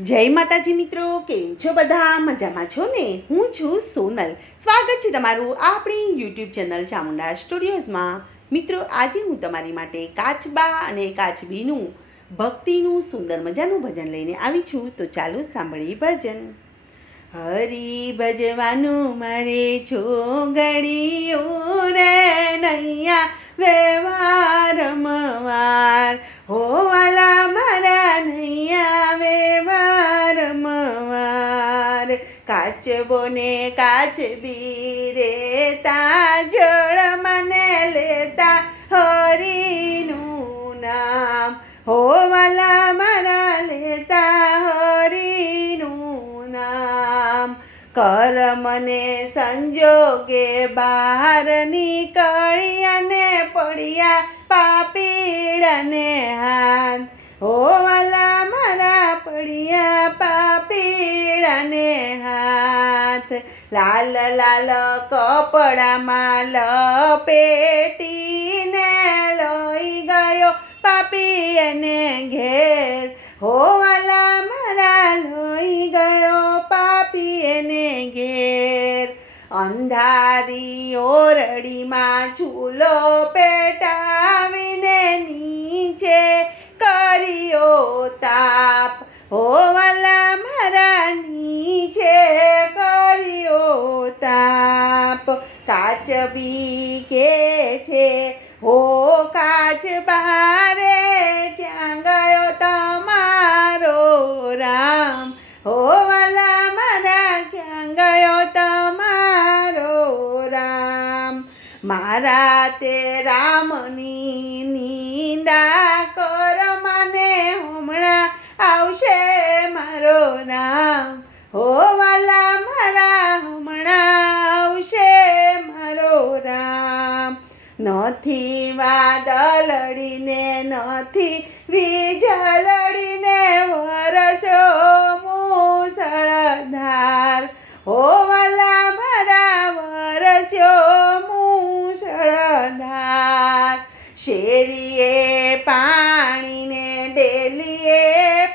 જય માતાજી મિત્રો, કેમ છો બધા? મજામાં છો ને? હું છું સોનલ. સ્વાગત છે તમારું આપણી યુટ્યુબ ચેનલ ચામુંડા સ્ટુડિયોઝમાં. મિત્રો, આજે હું તમારી માટે કાચબા અને કાચબીનું ભક્તિનું સુંદર મજાનું ભજન લઈને આવી છું. તો ચાલો સાંભળીએ ભજન. હરી ભજવાનું મારે છોગડીઓ રે નૈયા વ્યવહાર રમવાર હો વાલા મારા નૈયા વ્યવહાર રમવાર કાચબો ને કાચબી રેતા જળ મને લેતા હરીનું નામ હો વાલા મારા લેતા હરીનું નામ કર્મને સંજોગે બહાર નીકળ્યા ને પડ્યા પાપીળને હાથ હો વાલા મારા પડ્યા પાપીળને હાથ લાલ લાલ કપડામાં લપેટીને લઈ ગયો પાપી એને ઘેર હો વાલા મારા લઈ ગયો પાપી એને ઘેર અંધારી ઓરડીમાં ચૂલો પેટાવીને નીચે કર્યો તાપ હો વાલા મારા નીચે કર્યો તાપ કાચબી કે છે હો કાચબા રે ક્યાં ગયો તમારો રામ હો વાલા મારા ક્યાં ગયો તમારો રામ મારા તે રામની નિંદા કર મને હમણાં આવશે મારો રામ હો વાલા મારા હમણાં આવશે મારો રામ નથી વાદળડીને નથી વીજળડીને વરસ્યો મૂસળધાર હો વાલા મારા વરસ્યો મૂસળધાર શેરીએ પાણીને ડેલીએ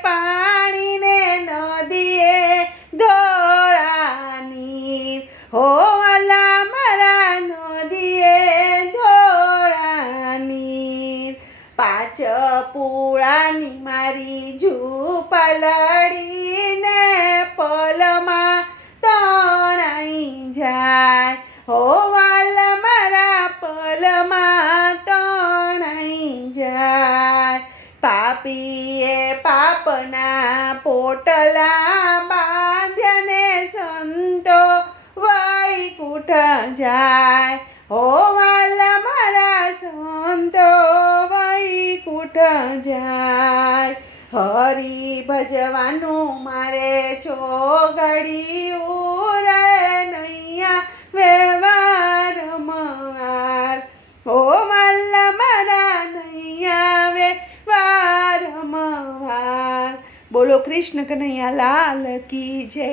પાણીને નદીએ ધોળા નીર હો વાલા મારા નદીએ ધોળા નીર પાંચ પૂળાની મારી ઝૂંપલડીને પલમાં તણાઈ જાય હો વાલા મારા પલમાં તણાઈ જાય પાપીએ પાપના પોટલા બાંધ્યાને સંતો વૈકુંઠ જાય હો વાલા મારા સંતો વૈકુંઠ જાય હરી ભજવાનું મારે છોગડિયું રે નૈયા વ્યવહાર રમવાર હો વાલા મારા નૈયા વ્યવહાર રમવાર. બોલો કૃષ્ણ કનૈયા લાલ કી જય.